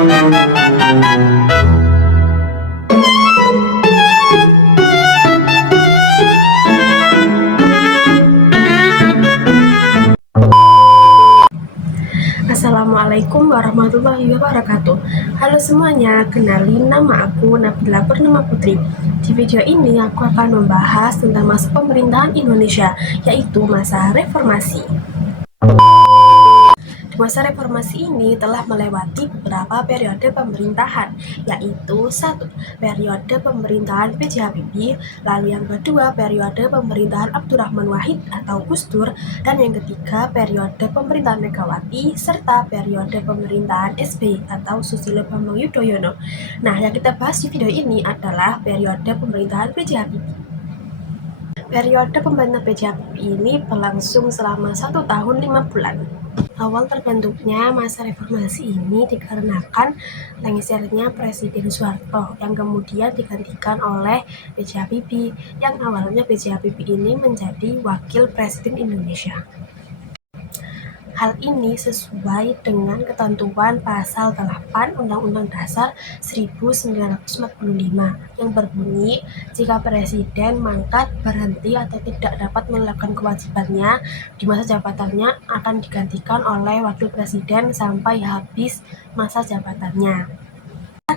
Assalamualaikum warahmatullahi wabarakatuh. Halo semuanya, kenalin nama aku Nabila Purnama Putri. Di video ini aku akan membahas tentang masa pemerintahan Indonesia, yaitu masa reformasi. Masa reformasi ini telah melewati beberapa periode pemerintahan, yaitu 1. Periode pemerintahan B.J. Habibie, lalu yang kedua periode pemerintahan Abdurrahman Wahid atau Gus Dur, dan yang ketiga periode pemerintahan Megawati, serta periode pemerintahan SBY atau Susilo Bambang Yudhoyono. Nah, yang kita bahas di video ini adalah periode pemerintahan B.J. Habibie. Periode pemerintahan B.J. Habibie ini berlangsung selama 1 tahun 5 bulan. Awal terbentuknya masa reformasi ini dikarenakan lengsernya Presiden Soeharto yang kemudian digantikan oleh B.J. Habibie, yang awalnya B.J. Habibie ini menjadi Wakil Presiden Indonesia. Hal ini sesuai dengan ketentuan Pasal 8 Undang-Undang Dasar 1945 yang berbunyi, jika Presiden mangkat, berhenti, atau tidak dapat melakukan kewajibannya di masa jabatannya akan digantikan oleh Wakil Presiden sampai habis masa jabatannya.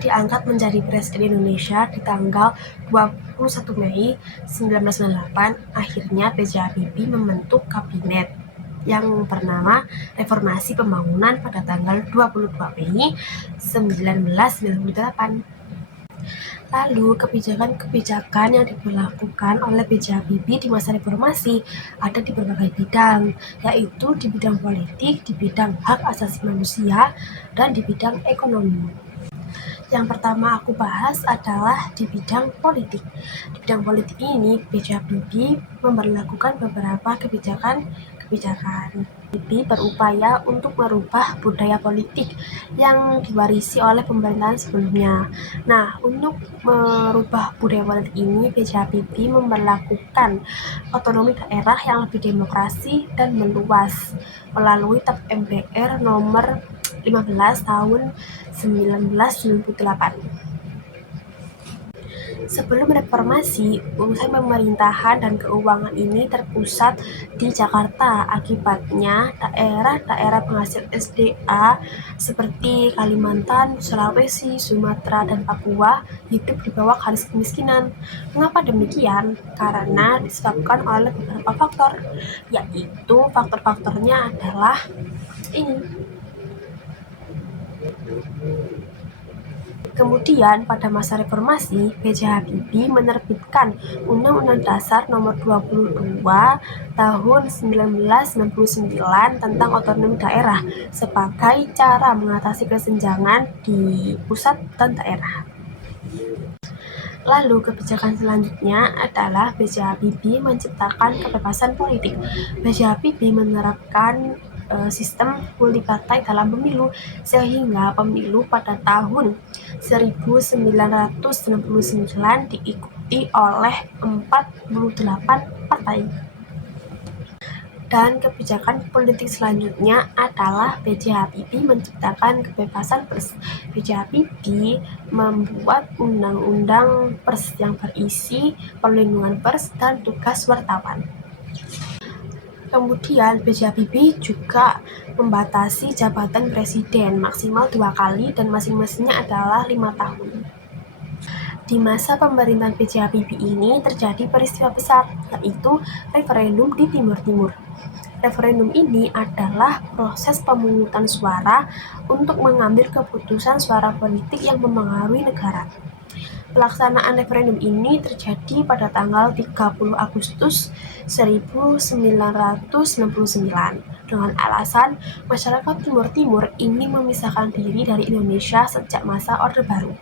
Diangkat menjadi Presiden Indonesia di tanggal 21 Mei 1998, akhirnya B.J. Habibie membentuk kabinet yang bernama Reformasi Pembangunan pada tanggal 22 Mei 1998. Lalu, kebijakan-kebijakan yang diberlakukan oleh B.J. Habibie di masa reformasi ada di berbagai bidang, yaitu di bidang politik, di bidang hak asasi manusia, dan di bidang ekonomi. Yang pertama aku bahas adalah di bidang politik. Di bidang politik ini, B.J. Habibie memberlakukan beberapa kebijakan. Habibie berupaya untuk merubah budaya politik yang diwarisi oleh pemerintahan sebelumnya. Nah, untuk merubah budaya politik ini, B.J. Habibie memberlakukan otonomi daerah yang lebih demokrasi dan meluas melalui TAP MPR nomor 15 tahun 1998. Sebelum reformasi, urusan pemerintahan dan keuangan ini terpusat di Jakarta. Akibatnya, daerah-daerah penghasil SDA seperti Kalimantan, Sulawesi, Sumatera, dan Papua hidup di bawah garis kemiskinan. Mengapa demikian? Karena disebabkan oleh beberapa faktor, yaitu faktor-faktornya adalah ini. Kemudian pada masa reformasi, B.J. Habibie menerbitkan Undang-Undang Dasar Nomor 22 Tahun 1999 tentang otonomi daerah sebagai cara mengatasi kesenjangan di pusat dan daerah. Lalu kebijakan selanjutnya adalah B.J. Habibie menciptakan kebebasan politik. B.J. Habibie menerapkan sistem multipartai dalam pemilu, sehingga pemilu pada tahun 1999 diikuti oleh 48 partai. Dan kebijakan politik selanjutnya adalah B.J. Habibie menciptakan kebebasan pers. B.J. Habibie membuat undang-undang pers yang berisi perlindungan pers dan tugas wartawan. Kemudian B.J. Habibie juga membatasi jabatan presiden maksimal 2 kali dan masing-masingnya adalah 5 tahun. Di masa pemerintahan B.J. Habibie ini terjadi peristiwa besar, yaitu referendum di Timur Timur. Referendum ini adalah proses pemungutan suara untuk mengambil keputusan suara politik yang mempengaruhi negara. Pelaksanaan referendum ini terjadi pada tanggal 30 Agustus 1969 dengan alasan masyarakat Timur Timur ingin memisahkan diri dari Indonesia sejak masa Orde Baru.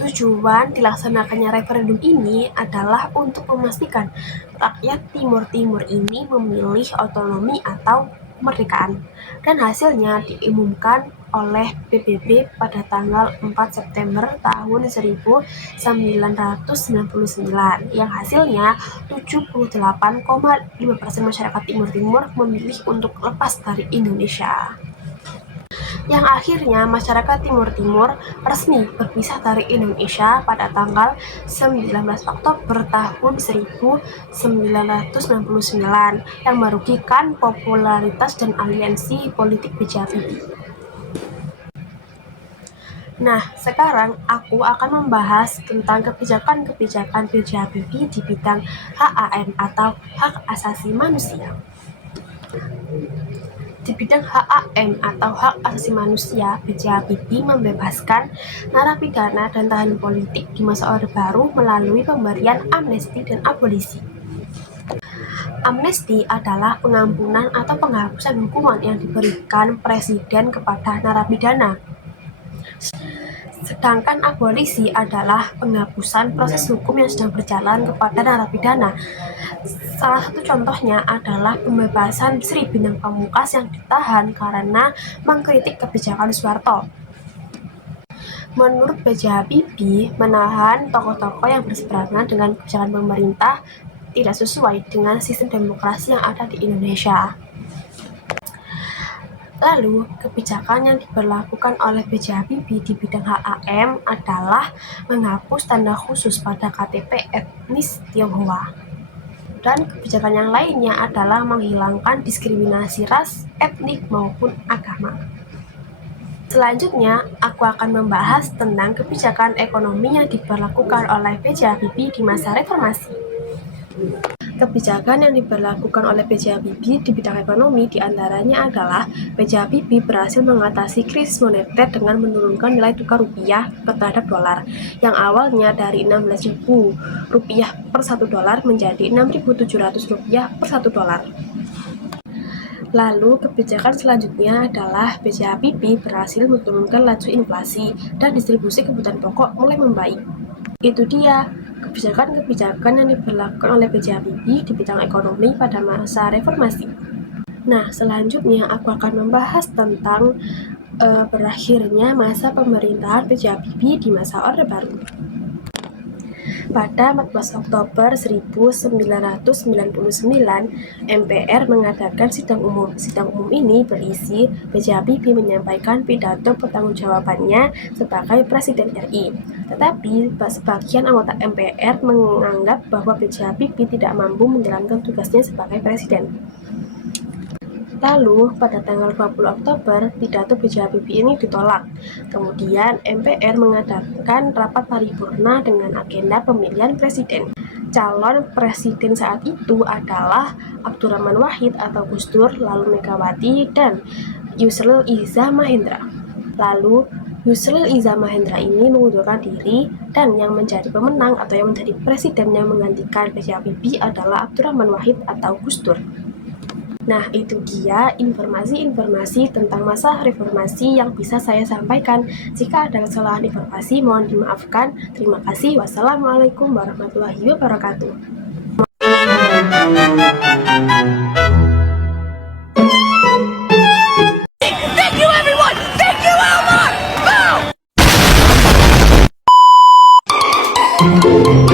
Tujuan dilaksanakannya referendum ini adalah untuk memastikan rakyat Timur Timur ini memilih otonomi atau kemerdekaan, dan hasilnya diumumkan oleh PBB pada tanggal 4 September tahun 1999 yang hasilnya 78,5% masyarakat Timur Timur memilih untuk lepas dari Indonesia. yang akhirnya masyarakat Timur Timur resmi berpisah dari Indonesia pada tanggal 19 Oktober tahun 1969 yang merugikan popularitas dan aliansi politik B.J. Habibie. Nah, sekarang aku akan membahas tentang kebijakan-kebijakan B.J. Habibie di bidang HAM atau Hak Asasi Manusia. Di bidang HAM atau Hak Asasi Manusia, B.J. Habibie membebaskan narapidana dan tahanan politik di masa Orde Baru melalui pemberian amnesti dan abolisi. Amnesti adalah pengampunan atau penghapusan hukuman yang diberikan Presiden kepada narapidana. Sedangkan abolisi adalah penghapusan proses hukum yang sedang berjalan kepada narapidana. Salah satu contohnya adalah pembebasan Sri Bintang Pamungkas yang ditahan karena mengkritik kebijakan Soeharto. Menurut B.J. Habibie, menahan tokoh-tokoh yang berseberangan dengan kebijakan pemerintah tidak sesuai dengan sistem demokrasi yang ada di Indonesia. Lalu, kebijakan yang diberlakukan oleh B.J. Habibie di bidang HAM adalah menghapus tanda khusus pada KTP etnis Tionghoa. Dan kebijakan yang lainnya adalah menghilangkan diskriminasi ras, etnik, maupun agama. Selanjutnya, aku akan membahas tentang kebijakan ekonomi yang diberlakukan oleh B.J. Habibie di masa reformasi. Kebijakan yang diberlakukan oleh B.J. Habibie di bidang ekonomi diantaranya adalah B.J. Habibie berhasil mengatasi krisis moneter dengan menurunkan nilai tukar rupiah terhadap dolar yang awalnya dari Rp16.000 per 1 dolar menjadi Rp6.700 per 1 dolar. Lalu, kebijakan selanjutnya adalah B.J. Habibie berhasil menurunkan laju inflasi dan distribusi kebutuhan pokok mulai membaik. Itu dia kebijakan-kebijakan yang diberlakukan oleh B.J. Habibie di bidang ekonomi pada masa reformasi. Nah, selanjutnya aku akan membahas tentang berakhirnya masa pemerintahan B.J. Habibie di masa Orde Baru. Pada 14 Oktober 1999, MPR mengadakan sidang umum. Sidang umum ini berisi B.J. Habibie menyampaikan pidato pertanggungjawabannya sebagai Presiden RI. Tetapi, sebagian anggota MPR menganggap bahwa B.J. Habibie tidak mampu menjalankan tugasnya sebagai Presiden. Lalu, pada tanggal 20 Oktober, pidato B.J. Habibie ini ditolak. Kemudian, MPR mengadakan rapat paripurna dengan agenda pemilihan presiden. Calon presiden saat itu adalah Abdurrahman Wahid atau Gus Dur, lalu Megawati, dan Yusril Iza Mahendra. Lalu, Yusril Iza Mahendra ini mengundurkan diri, dan yang menjadi pemenang atau yang menjadi presiden yang menggantikan B.J. Habibie adalah Abdurrahman Wahid atau Gus Dur. Nah, itu dia informasi-informasi tentang masa reformasi yang bisa saya sampaikan. Jika ada kesalahan informasi, mohon dimaafkan. Terima kasih. Wassalamualaikum warahmatullahi wabarakatuh. Thank you, everyone! Thank you, Elmar! Boom!